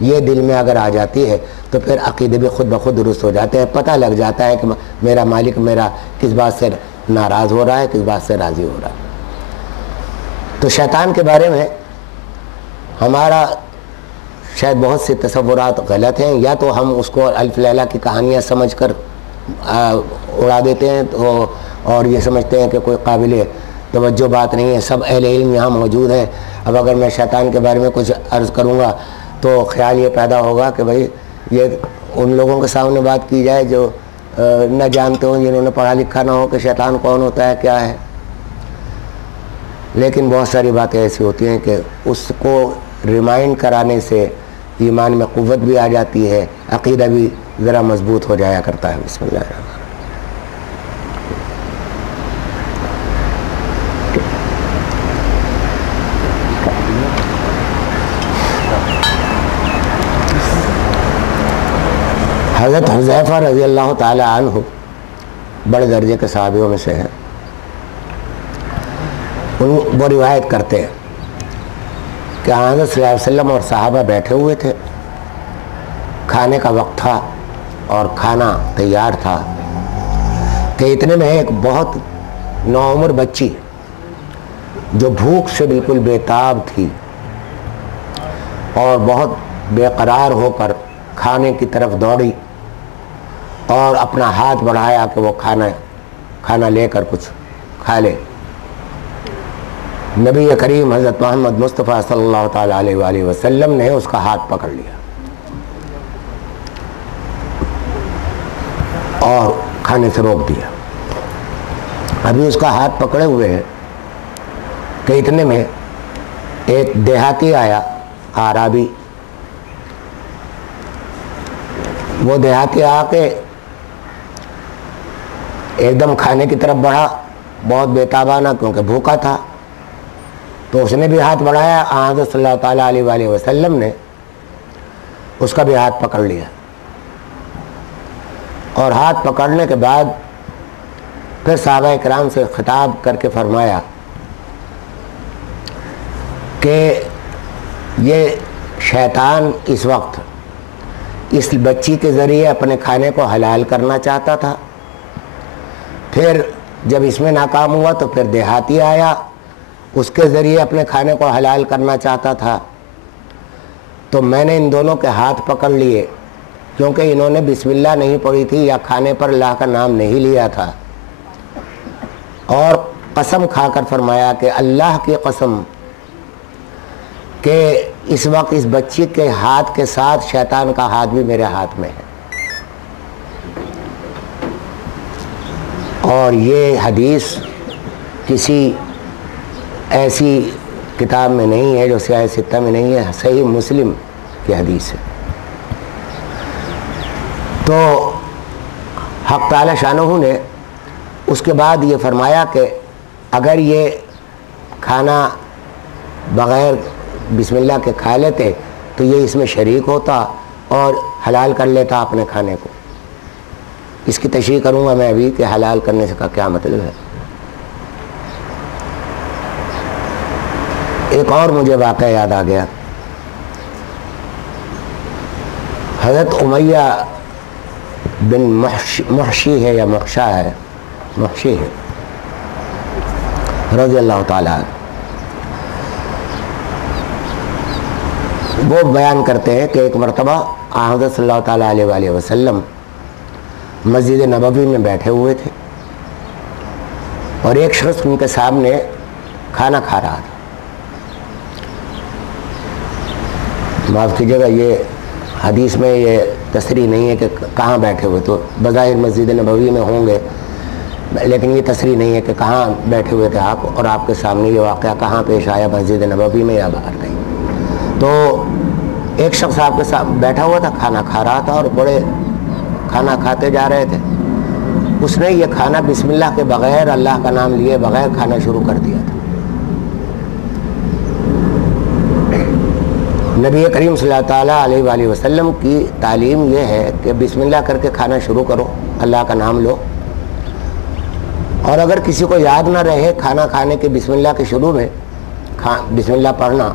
یہ دل میں اگر آ جاتی ہے تو پھر عقیدے بھی خود بخود درست ہو جاتے ہیں، پتہ لگ جاتا ہے کہ میرا مالک میرا کس بات سے ناراض ہو رہا ہے، کس بات سے راضی ہو رہا ہے۔ تو شیطان کے بارے میں ہمارا شاید بہت سے تصورات غلط ہیں، یا تو ہم اس کو الف لیلہ کی کہانیاں سمجھ کر اڑا دیتے ہیں اور یہ سمجھتے ہیں کہ کوئی قابل توجہ بات نہیں ہے، سب اہل علم یہاں موجود ہیں۔ اب اگر میں شیطان کے بارے میں کچھ عرض کروں گا تو خیال یہ پیدا ہوگا کہ بھائی یہ ان لوگوں کے سامنے بات کی جائے جو نہ جانتے ہوں، جنہوں نے پڑھا لکھا نہ ہو کہ شیطان کون ہوتا ہے، کیا ہے۔ لیکن بہت ساری باتیں ایسی ہوتی ہیں کہ اس کو ریمائنڈ کرانے سے ایمان میں قوت بھی آ جاتی ہے، عقیدہ بھی ذرا مضبوط ہو جایا کرتا ہے۔ بسم اللہ الرحمن الرحیم۔ حضرت حذیفہ رضی اللہ تعالی عنہ بڑے درجے کے صحابیوں میں سے ہیں، وہ روایت کرتے ہیں کہ حضرت صلی اللہ علیہ وسلم اور صحابہ بیٹھے ہوئے تھے، کھانے کا وقت تھا اور کھانا تیار تھا کہ اتنے میں ایک بہت نوعمر بچی جو بھوک سے بالکل بےتاب تھی اور بہت بے قرار ہو کر کھانے کی طرف دوڑی اور اپنا ہاتھ بڑھایا کہ وہ کھانا لے کر کچھ کھا لے۔ نبی کریم حضرت محمد مصطفیٰ صلی اللہ تعالیٰ علیہ وآلہ وسلم نے اس کا ہاتھ پکڑ لیا اور کھانے سے روک دیا۔ ابھی اس کا ہاتھ پکڑے ہوئے ہیں کہ اتنے میں ایک دیہاتی آیا، اعرابی۔ وہ دیہاتی آ کے ایک دم کھانے کی طرف بڑھا، بہت بےتابانہ، کیونکہ بھوکا تھا، تو اس نے بھی ہاتھ بڑھایا۔ حضرت صلی اللہ تعالیٰ علیہ وآلہ وسلم نے اس کا بھی ہاتھ پکڑ لیا، اور ہاتھ پکڑنے کے بعد پھر صحابہ کرام سے خطاب کر کے فرمایا کہ یہ شیطان اس وقت اس بچی کے ذریعے اپنے کھانے کو حلال کرنا چاہتا تھا، پھر جب اس میں ناکام ہوا تو پھر دیہاتی آیا، اس کے ذریعے اپنے کھانے کو حلال کرنا چاہتا تھا۔ تو میں نے ان دونوں کے ہاتھ پکڑ لیے، کیونکہ انہوں نے بسم اللہ نہیں پڑھی تھی یا کھانے پر اللہ کا نام نہیں لیا تھا، اور قسم کھا کر فرمایا کہ اللہ کی قسم کہ اس وقت اس بچی کے ہاتھ کے ساتھ شیطان کا ہاتھ بھی میرے ہاتھ میں ہے۔ اور یہ حدیث کسی ایسی کتاب میں نہیں ہے جو سیاہ ستہ میں نہیں ہے، صحیح مسلم کی حدیث ہے۔ تو حق تعالی شانہ نے اس کے بعد یہ فرمایا کہ اگر یہ کھانا بغیر بسم اللہ کے کھا لیتے تو یہ اس میں شریک ہوتا اور حلال کر لیتا اپنے کھانے کو۔ اس کی تشریح کروں گا میں ابھی کہ حلال کرنے سے کا کیا مطلب ہے۔ ایک اور مجھے واقعہ یاد آ گیا، حضرت امیہ بن محشی ہے یا محشا ہے، محشی ہے رضی اللہ تعالیٰ عنہ، وہ بیان کرتے ہیں کہ ایک مرتبہ حضرت صلی اللہ تعالیٰ علیہ وآلہ وسلم مسجد نبوی میں بیٹھے ہوئے تھے اور ایک شخص ان کے سامنے کھانا کھا رہا تھا۔ معاف کیجیے گا، یہ حدیث میں یہ تصریح نہیں ہے کہ کہاں بیٹھے ہوئے، تو بظاہر مسجد نبوی میں ہوں گے، لیکن یہ تصریح نہیں ہے کہ کہاں بیٹھے ہوئے تھے آپ، اور آپ کے سامنے یہ واقعہ کہاں پیش آیا، مسجد نبوی میں یا باہر کہیں۔ تو ایک شخص آپ کے ساتھ بیٹھا ہوا تھا، کھانا کھا رہا تھا اور بڑے کھانا کھاتے جا رہے تھے۔ اس نے یہ کھانا بسم اللہ کے بغیر، اللہ کا نام لیے بغیر کھانا شروع کر دیا تھا۔ نبی کریم صلی اللہ تعالیٰ علیہ وآلہ وسلم کی تعلیم یہ ہے کہ بسم اللہ کر کے کھانا شروع کرو، اللہ کا نام لو، اور اگر کسی کو یاد نہ رہے کھانا کھانے کے بسم اللہ کے شروع میں بسم اللہ پڑھنا،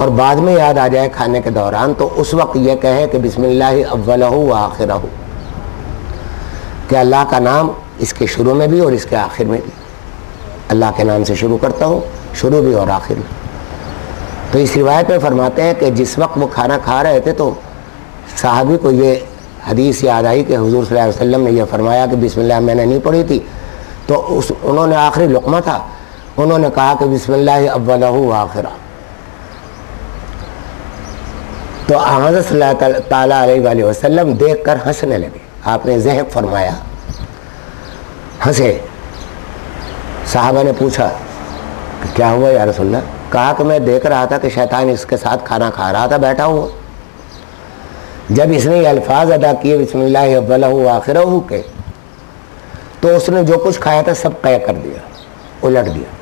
اور بعد میں یاد آ جائے کھانے کے دوران تو اس وقت یہ کہے کہ بسم اللہ اولہ و آخرہ، کہ اللہ کا نام اس کے شروع میں بھی اور اس کے آخر میں بھی، اللہ کے نام سے شروع کرتا ہوں، شروع بھی اور آخر میں۔ تو اس روایت میں فرماتے ہیں کہ جس وقت وہ کھانا کھا رہے تھے تو صحابی کو یہ حدیث یاد آئی کہ حضور صلی اللہ علیہ وسلم نے یہ فرمایا کہ بسم اللہ میں نے نہیں پڑھی تھی، تو انہوں نے آخری لقمہ تھا، انہوں نے کہا کہ بسم اللہ اولہ و آخرہ۔ تو حضرت صلی اللہ تعالیٰ علیہ وآلہ وسلم دیکھ کر ہنسنے لگے، آپ نے ضحک فرمایا، ہنسے۔ صحابہ نے پوچھا کہ کیا ہوا یا رسول اللہ؟ کہا کہ میں دیکھ رہا تھا کہ شیطان اس کے ساتھ کھانا کھا رہا تھا بیٹھا ہوا، جب اس نے یہ الفاظ ادا کیے بسم اللہ اولہ و آخرہ کے، تو اس نے جو کچھ کھایا تھا سب قے کر دیا، الٹ دیا،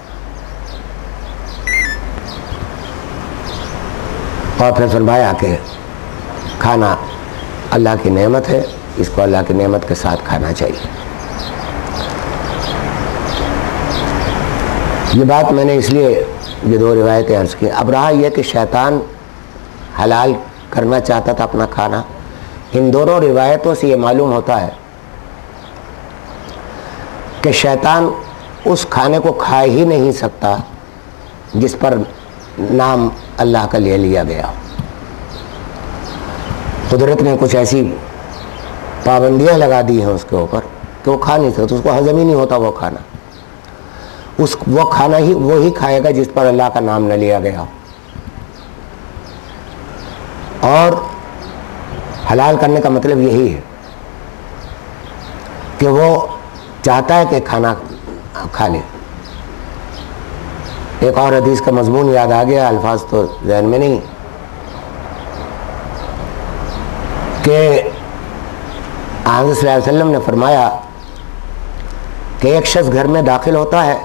اور پھر فرمایا کہ کھانا اللہ کی نعمت ہے، اس کو اللہ کی نعمت کے ساتھ کھانا چاہیے۔ یہ بات میں نے اس لیے یہ دو روایتیں عرض کی۔ اب رہا یہ کہ شیطان حلال کرنا چاہتا تھا اپنا کھانا، ان دونوں روایتوں سے یہ معلوم ہوتا ہے کہ شیطان اس کھانے کو کھا ہی نہیں سکتا جس پر نام اللہ کا لے لیا گیا۔ قدرت نے کچھ ایسی پابندیاں لگا دی ہیں اس کے اوپر کہ وہ کھا نہیں سکتا، اس کو ہضم ہی نہیں ہوتا وہ کھانا، وہ کھانا ہی وہی کھائے گا جس پر اللہ کا نام نہ لیا گیا۔ اور حلال کرنے کا مطلب یہی ہے کہ وہ چاہتا ہے کہ کھانا کھا لے۔ ایک اور حدیث کا مضمون یاد آ گیا، الفاظ تو ذہن میں نہیں، کہ حضرت صلی اللہ علیہ وسلم نے فرمایا کہ ایک شخص گھر میں داخل ہوتا ہے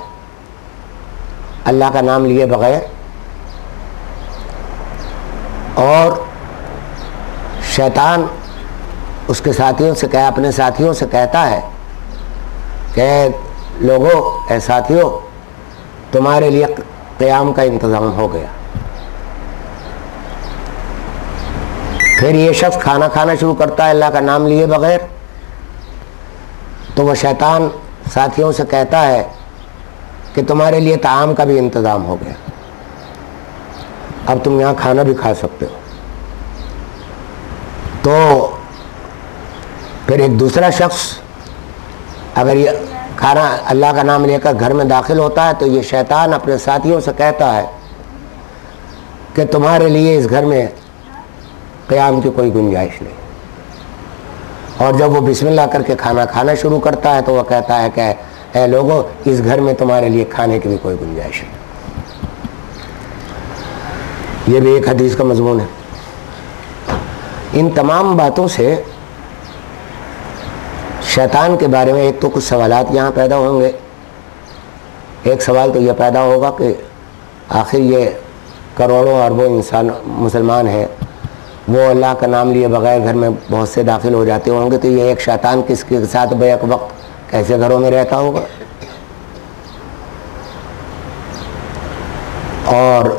اللہ کا نام لیے بغیر، اور شیطان اس کے ساتھیوں سے اپنے ساتھیوں سے کہتا ہے کہ لوگوں، اے ساتھیوں، تمہارے لیے قیام کا انتظام ہو گیا۔ پھر یہ شخص کھانا کھانا شروع کرتا ہے اللہ کا نام لیے بغیر، تو وہ شیطان ساتھیوں سے کہتا ہے کہ تمہارے لیے طعام کا بھی انتظام ہو گیا، اب تم یہاں کھانا بھی کھا سکتے ہو۔ تو پھر ایک دوسرا شخص اگر یہ کھانا اللہ کا نام لے کر گھر میں داخل ہوتا ہے تو یہ شیطان اپنے ساتھیوں سے کہتا ہے کہ تمہارے لیے اس گھر میں قیام کی کوئی گنجائش نہیں، اور جب وہ بسم اللہ کر کے کھانا کھانا شروع کرتا ہے تو وہ کہتا ہے کہ اے لوگوں، اس گھر میں تمہارے لیے کھانے کی بھی کوئی گنجائش نہیں۔ یہ بھی ایک حدیث کا مضمون ہے۔ ان تمام باتوں سے شیطان کے بارے میں ایک تو کچھ سوالات یہاں پیدا ہوں گے۔ ایک سوال تو یہ پیدا ہوگا کہ آخر یہ کروڑوں اربوں انسان مسلمان ہیں، وہ اللہ کا نام لیے بغیر گھر میں بہت سے داخل ہو جاتے ہوں گے، تو یہ ایک شیطان کس کے ساتھ بیک وقت کیسے گھروں میں رہتا ہوگا، اور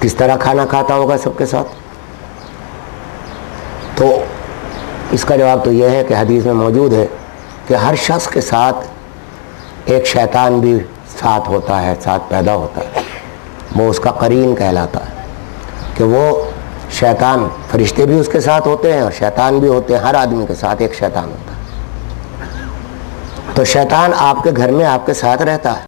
کس طرح کھانا کھاتا ہوگا سب کے ساتھ؟ تو اس کا جواب تو یہ ہے کہ حدیث میں موجود ہے کہ ہر شخص کے ساتھ ایک شیطان بھی ساتھ ہوتا ہے، ساتھ پیدا ہوتا ہے، وہ اس کا قرین کہلاتا ہے، کہ وہ شیطان، فرشتے بھی اس کے ساتھ ہوتے ہیں اور شیطان بھی ہوتے ہیں، ہر آدمی کے ساتھ ایک شیطان ہوتا ہے۔ تو شیطان آپ کے گھر میں آپ کے ساتھ رہتا ہے،